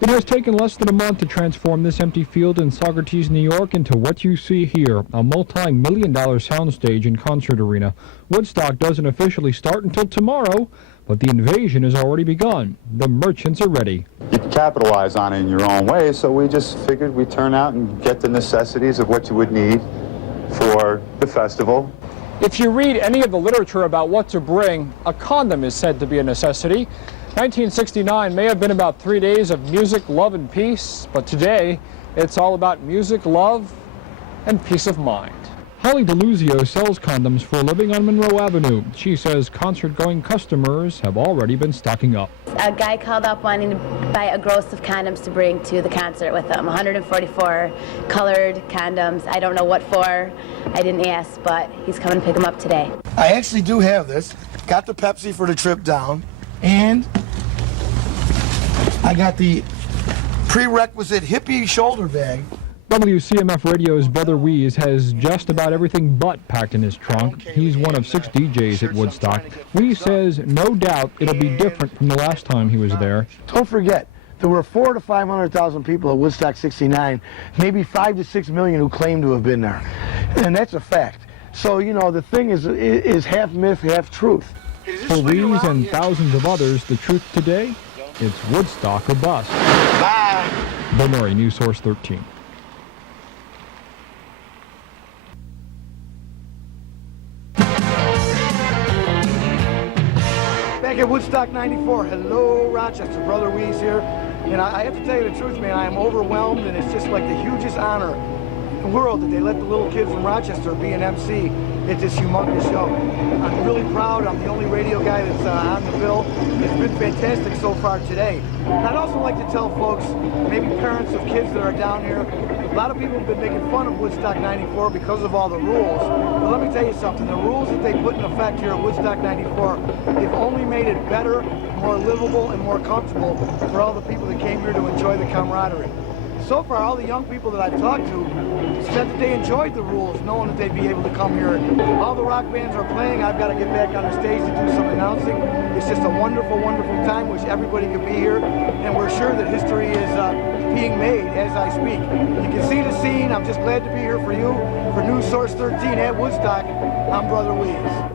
It has taken less than a month to transform this empty field in Saugerties, New York into what you see here, a multi-million-dollar soundstage and concert arena. Woodstock doesn't officially start until tomorrow, but the invasion has already begun. The merchants are ready. You can capitalize on it in your own way, so we just figured we'd turn out and get the necessities of what you would need for the festival. If you read any of the literature about what to bring, a condom is said to be a necessity. 1969 may have been about 3 days of music, love, and peace, but today it's all about music, love, and peace of mind. Holly DeLuzio sells condoms for a living on Monroe Avenue. She says concert-going customers have already been stocking up. A guy called up wanting to buy a gross of condoms to bring to the concert with him. 144 colored condoms. I don't know what for. I didn't ask, but he's coming to pick them up today. I actually do have this. Got the Pepsi for the trip down, and I got the prerequisite hippie shoulder bag. WCMF Radio's Brother Wease has just about everything but packed in his trunk. He's one of 6 DJs at Woodstock. Wease says no doubt it'll be different from the last time he was there. Don't forget, there were 400,000 to 500,000 people at Woodstock 69, maybe 5 to 6 million who claim to have been there. And that's a fact. So, you know, the thing is half myth, half truth. For Wease and thousands of others, the truth today, it's Woodstock or bust. Bye. Bill Murray, News Source 13. Back at Woodstock 94, hello Rochester, Brother Wease here. And I have to tell you the truth, man, I am overwhelmed, and it's just like the hugest honor in the world that they let the little kid from Rochester be an MC at this humongous show. I'm really proud. I'm the only radio guy that's on the bill. It's been fantastic so far today. And I'd also like to tell folks, maybe parents of kids that are down here, a lot of people have been making fun of Woodstock 94 because of all the rules. But let me tell you something, the rules that they put in effect here at Woodstock 94, they've only made it better, more livable, and more comfortable for all the people that came here to enjoy the camaraderie. So far, all the young people that I've talked to said that they enjoyed the rules, knowing that they'd be able to come here. All the rock bands are playing. I've got to get back on the stage to do some announcing. It's just a wonderful, wonderful time. Wish everybody could be here. And we're sure that history is being made as I speak. You can see the scene. I'm just glad to be here for you. For News Source 13 at Woodstock, I'm Brother Wease.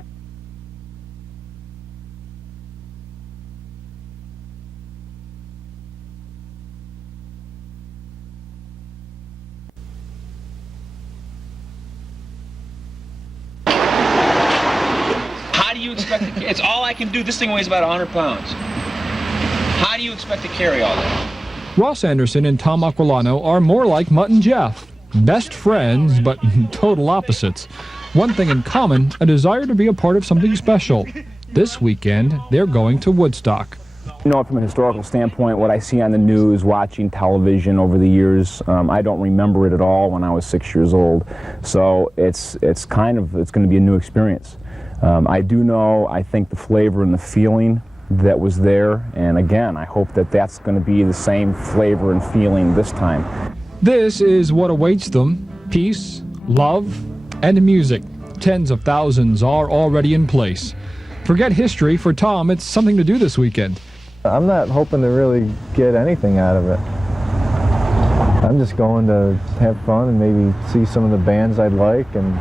It's all I can do. This thing weighs about 100 pounds. How do you expect to carry all that? Ross Anderson and Tom Aquilano are more like Mutt and Jeff. Best friends, but total opposites. One thing in common, a desire to be a part of something special. This weekend, they're going to Woodstock. You know, from a historical standpoint, what I see on the news, watching television over the years, I don't remember it at all when I was 6 years old. So it's going to be a new experience. I do know, I think the flavor and the feeling that was there, and again, I hope that that's going to be the same flavor and feeling this time. This is what awaits them: peace, love, and music. Tens of thousands are already in place. Forget history, for Tom, it's something to do this weekend. I'm not hoping to really get anything out of it. I'm just going to have fun and maybe see some of the bands I'd like and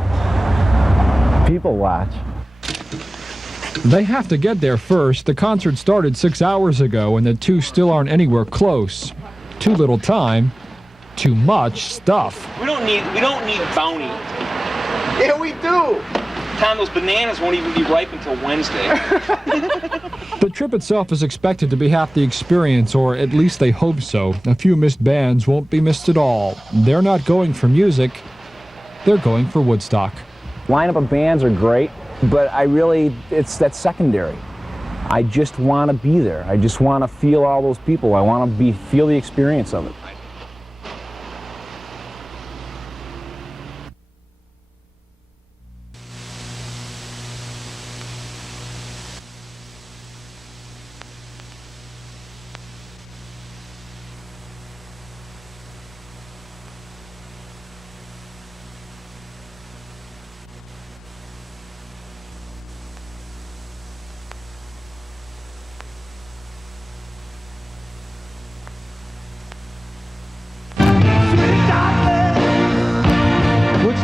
people watch. They have to get there first. The concert started 6 hours ago, and the two still aren't anywhere close. Too little time, too much stuff. We don't need bounty. Yeah, we do. Tom, those bananas won't even be ripe until Wednesday. The trip itself is expected to be half the experience, or at least they hope so. A few missed bands won't be missed at all. They're not going for music, they're going for Woodstock. Lineup of bands are great, but it's that secondary. I just want to be there. I just want to feel all those people. I want to feel the experience of it.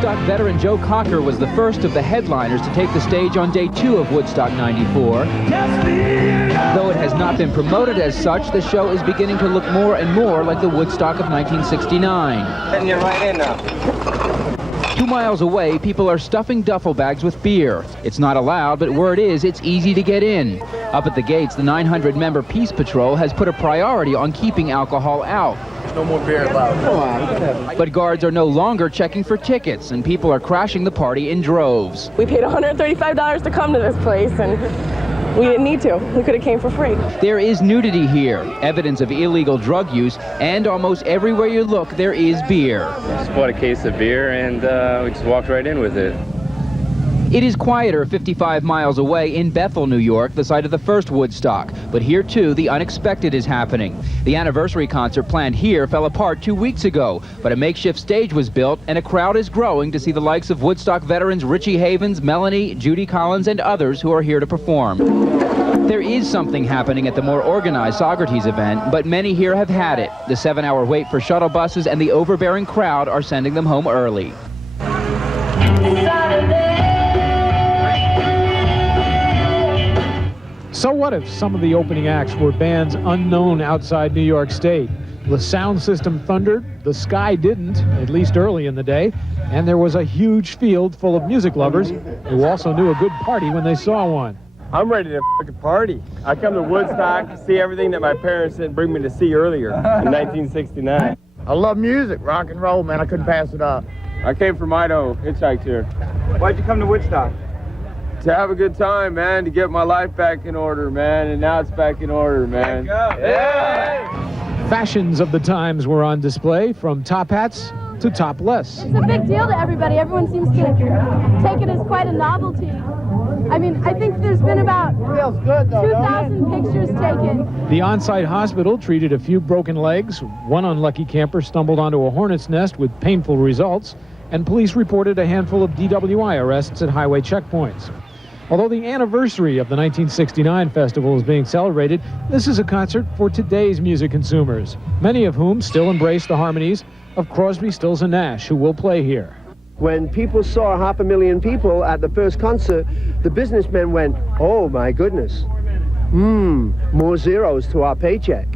Woodstock veteran Joe Cocker was the first of the headliners to take the stage on day 2 of Woodstock 94. Though it has not been promoted as such, the show is beginning to look more and more like the Woodstock of 1969. And you're right in now. 2 miles away, people are stuffing duffel bags with beer. It's not allowed, but where it is, it's easy to get in. Up at the gates, the 900-member Peace Patrol has put a priority on keeping alcohol out. No more beer allowed. But guards are no longer checking for tickets, and people are crashing the party in droves. We paid $135 to come to this place, and we didn't need to. We could have came for free. There is nudity here, evidence of illegal drug use, and almost everywhere you look, there is beer. Just bought a case of beer, and we just walked right in with it. It is quieter 55 miles away in Bethel, New York, the site of the first Woodstock. But here, too, the unexpected is happening. The anniversary concert planned here fell apart 2 weeks ago, but a makeshift stage was built, and a crowd is growing to see the likes of Woodstock veterans Richie Havens, Melanie, Judy Collins, and others who are here to perform. There is something happening at the more organized Saugerties event, but many here have had it. The 7-hour wait for shuttle buses and the overbearing crowd are sending them home early. So what if some of the opening acts were bands unknown outside New York State? The sound system thundered, the sky didn't, at least early in the day, and there was a huge field full of music lovers who also knew a good party when they saw one. I'm ready to fucking party. I come to Woodstock to see everything that my parents didn't bring me to see earlier in 1969. I love music, rock and roll, man. I couldn't pass it up. I came from Idaho, hitchhiked here. Why'd you come to Woodstock? To have a good time, man, to get my life back in order, man, and now it's back in order, man. Yeah! Fashions of the times were on display, from top hats to topless. It's a big deal to everybody. Everyone seems to take it as quite a novelty. I mean, I think there's been about 2,000 pictures taken. The on-site hospital treated a few broken legs. One unlucky camper stumbled onto a hornet's nest with painful results, and police reported a handful of DWI arrests at highway checkpoints. Although the anniversary of the 1969 festival is being celebrated, this is a concert for today's music consumers, many of whom still embrace the harmonies of Crosby, Stills, and Nash, who will play here. When people saw 500,000 people at the first concert, the businessmen went, oh my goodness, more zeros to our paycheck.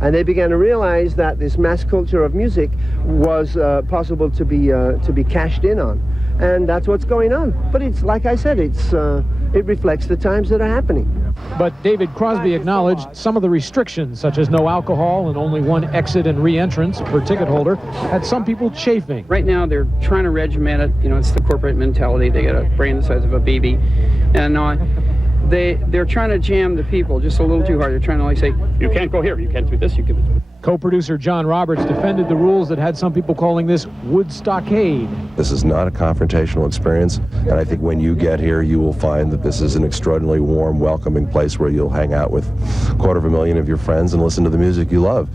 And they began to realize that this mass culture of music was possible to be cashed in on. And that's what's going on. But it's, like I said, it reflects the times that are happening. But David Crosby acknowledged some of the restrictions, such as no alcohol and only one exit and re-entrance per ticket holder, had some people chafing. Right now, they're trying to regiment it. You know, it's the corporate mentality. They got a brain the size of a baby. And they're trying to jam the people just a little too hard. They're trying to, like, say, you can't go here, you can't do this, you can... Co-producer John Roberts defended the rules that had some people calling this Woodstockade. This is not a confrontational experience, and I think when you get here, you will find that this is an extraordinarily warm, welcoming place where you'll hang out with 250,000 of your friends and listen to the music you love.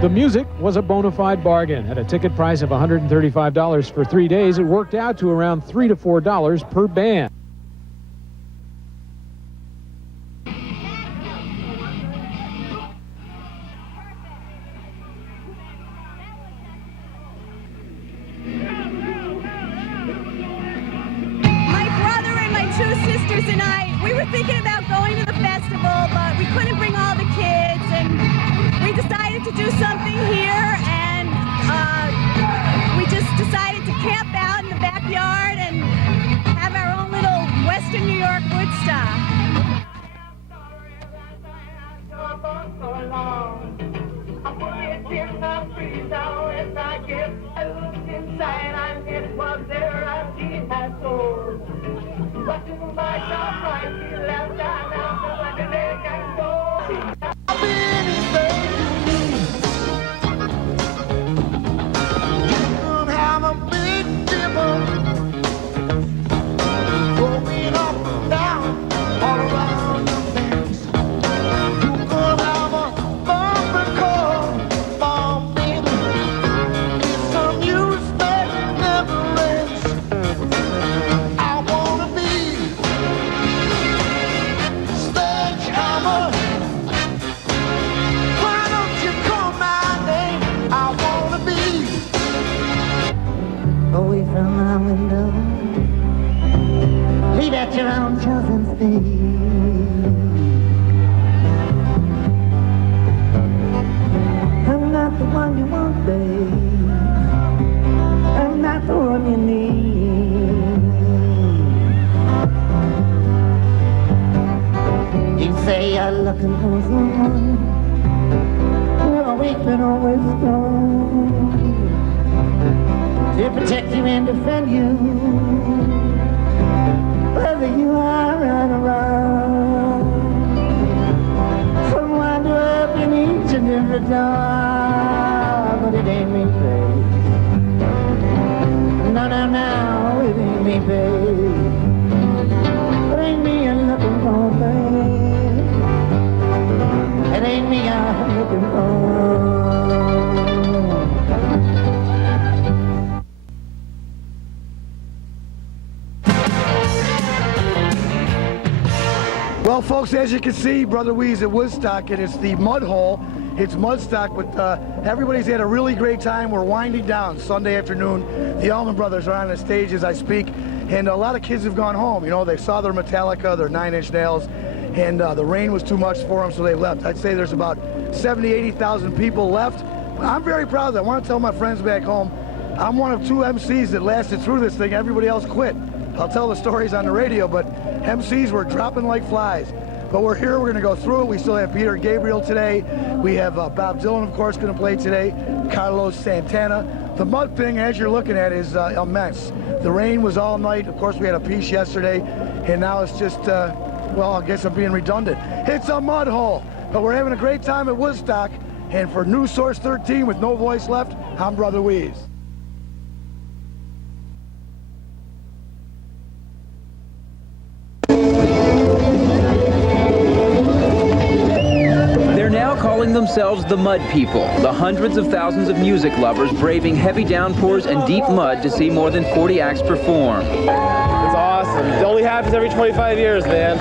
The music was a bona fide bargain. At a ticket price of $135 for 3 days, it worked out to around $3 to $4 per band. And we were thinking about going to the festival, but we couldn't bring all the kids, and we decided to do something here, and we just decided to camp out in the backyard and have our own little Western New York Woodstock. Watching my shop right, he left out. been always strong to protect you and defend you, whether you are right or wrong. From wind up in each and every door, but it ain't me, babe. No, no, no, it ain't me, babe. It ain't me I'm looking for, babe. It ain't me I'm looking for. Well, folks, as you can see, Brother Wease at Woodstock, and it's the Mud Hole. It's Mudstock, but everybody's had a really great time. We're winding down Sunday afternoon. The Allman Brothers are on the stage as I speak, and a lot of kids have gone home. You know, they saw their Metallica, their 9 Inch Nails, and the rain was too much for them, so they left. I'd say there's about 70,000, 80,000 people left. I'm very proud of that. I want to tell my friends back home, I'm one of 2 MCs that lasted through this thing. Everybody else quit. I'll tell the stories on the radio, but MCs were dropping like flies. But we're here, we're going to go through it. We still have Peter Gabriel today. We have Bob Dylan, of course, going to play today. Carlos Santana. The mud thing, as you're looking at, is immense. The rain was all night. Of course, we had a piece yesterday. And now it's just, well, I guess I'm being redundant. It's a mud hole. But we're having a great time at Woodstock. And for News Source 13 with no voice left, I'm Brother Wease. Calling themselves the Mud People, the hundreds of thousands of music lovers braving heavy downpours and deep mud to see more than 40 acts perform. It's awesome. It only happens every 25 years, man.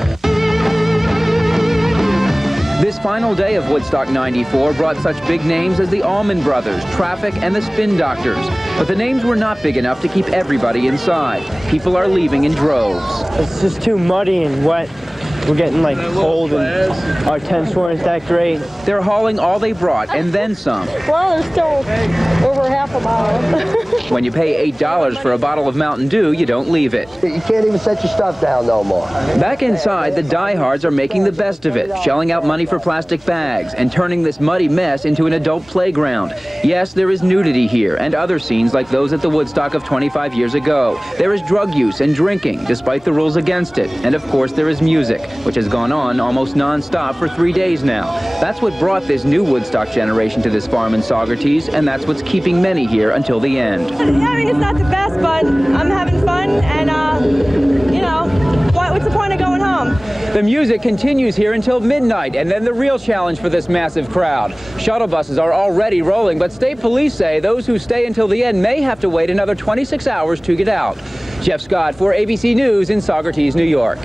This final day of Woodstock 94 brought such big names as the Allman Brothers, Traffic, and the Spin Doctors. But the names were not big enough to keep everybody inside. People are leaving in droves. It's just too muddy and wet. We're getting like cold and our tents weren't that great. They're hauling all they brought and then some. Well, there's still over half a bottle. When you pay $8 for a bottle of Mountain Dew, you don't leave it. You can't even set your stuff down no more. Back inside, the diehards are making the best of it, shelling out money for plastic bags and turning this muddy mess into an adult playground. Yes, there is nudity here and other scenes like those at the Woodstock of 25 years ago. There is drug use and drinking, despite the rules against it. And of course, there is music, which has gone on almost non-stop for 3 days now. That's what brought this new Woodstock generation to this farm in Saugerties, and that's what's keeping many here until the end. Yeah, I mean, it's not the best, but I'm having fun, and, you know, what's the point of going home? The music continues here until midnight, and then the real challenge for this massive crowd. Shuttle buses are already rolling, but state police say those who stay until the end may have to wait another 26 hours to get out. Jeff Scott for ABC News in Saugerties, New York.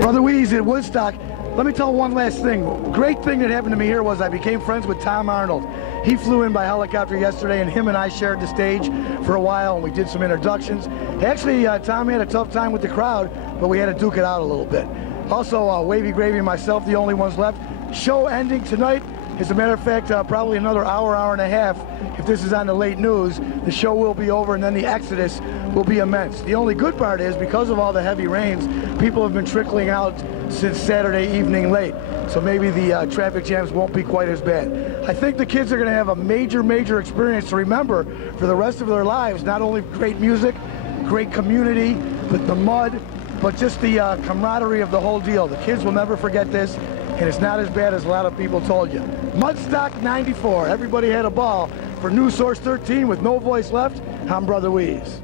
Brother Wease at Woodstock. Let me tell one last thing. Great thing that happened to me here was I became friends with Tom Arnold. He flew in by helicopter yesterday, and him and I shared the stage for a while, and we did some introductions. Actually, Tom had a tough time with the crowd, but we had to duke it out a little bit. Also, Wavy Gravy and myself, the only ones left. Show ending tonight. As a matter of fact, probably another hour, hour and a half. If this is on the late news, the show will be over, and then the exodus will be immense. The only good part is, because of all the heavy rains, people have been trickling out since Saturday evening late. So maybe the traffic jams won't be quite as bad. I think the kids are going to have a major, major experience to remember for the rest of their lives. Not only great music, great community, but the mud, but just the camaraderie of the whole deal. The kids will never forget this, and it's not as bad as a lot of people told you. Mudstock 94. Everybody had a ball. For News Source 13 with no voice left, I'm Brother Wease.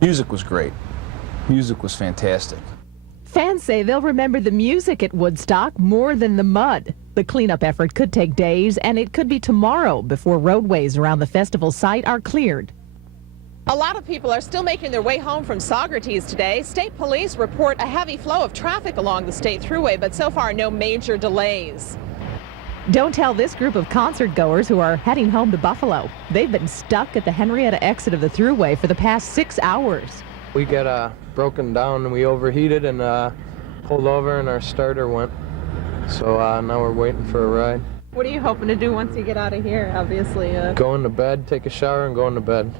Music was great. Music was fantastic. Fans say they'll remember the music at Woodstock more than the mud. The cleanup effort could take days, and it could be tomorrow before roadways around the festival site are cleared. A lot of people are still making their way home from Saugerties today. State police report a heavy flow of traffic along the state thruway, but so far no major delays. Don't tell this group of concert goers who are heading home to Buffalo. They've been stuck at the Henrietta exit of the thruway for the past 6 hours. We got broken down and we overheated and pulled over and our starter went. So now we're waiting for a ride. What are you hoping to do once you get out of here, obviously? Go into bed, take a shower, and go into bed.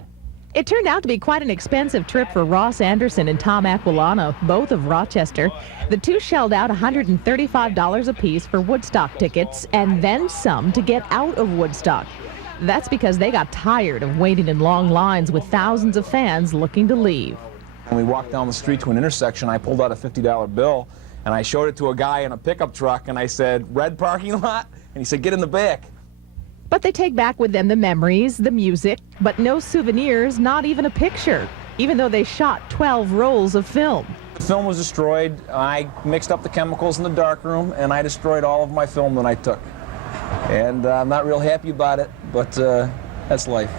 It turned out to be quite an expensive trip for Ross Anderson and Tom Aquilano, both of Rochester. The two shelled out $135 apiece for Woodstock tickets and then some to get out of Woodstock. That's because they got tired of waiting in long lines with thousands of fans looking to leave. When we walked down the street to an intersection, I pulled out a $50 bill and I showed it to a guy in a pickup truck and I said, "Red parking lot?" And he said, "Get in the back." But they take back with them the memories, the music, but no souvenirs, not even a picture, even though they shot 12 rolls of film. The film was destroyed. I mixed up the chemicals in the darkroom and I destroyed all of my film that I took. And I'm not real happy about it, but that's life.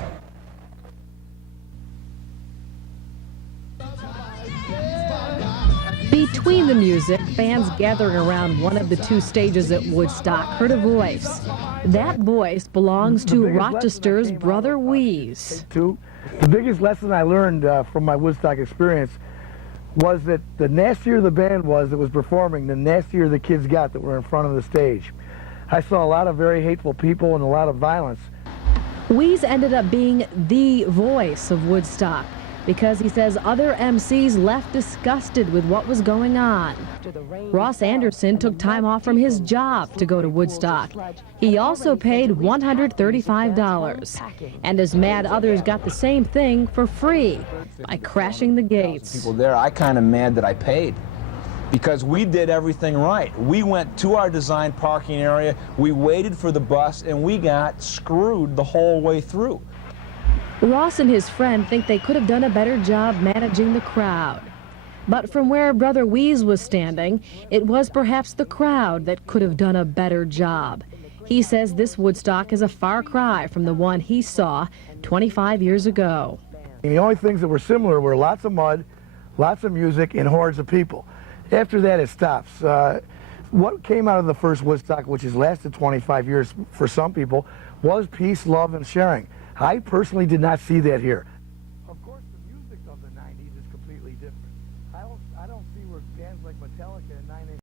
Between the music, fans gathering around one of the two stages at Woodstock heard a voice. That voice belongs to Rochester's Brother Wease. The biggest lesson I learned from my Woodstock experience was that the nastier the band was that was performing, the nastier the kids got that were in front of the stage. I saw a lot of very hateful people and a lot of violence. Wease ended up being the voice of Woodstock because he says other MCs left disgusted with what was going on. Ross Anderson took time off from his job to go to Woodstock. He also paid $135 and is mad others got the same thing for free by crashing the gates. People there, I kind of mad that I paid because we did everything right. We went to our designed parking area, we waited for the bus, and we got screwed the whole way through. Ross and his friend think they could have done a better job managing the crowd. But from where Brother Wease was standing, it was perhaps the crowd that could have done a better job. He says this Woodstock is a far cry from the one he saw 25 years ago. The only things that were similar were lots of mud, lots of music, and hordes of people. After that, it stops. What came out of the first Woodstock, which has lasted 25 years for some people, was peace, love, and sharing. I personally did not see that here.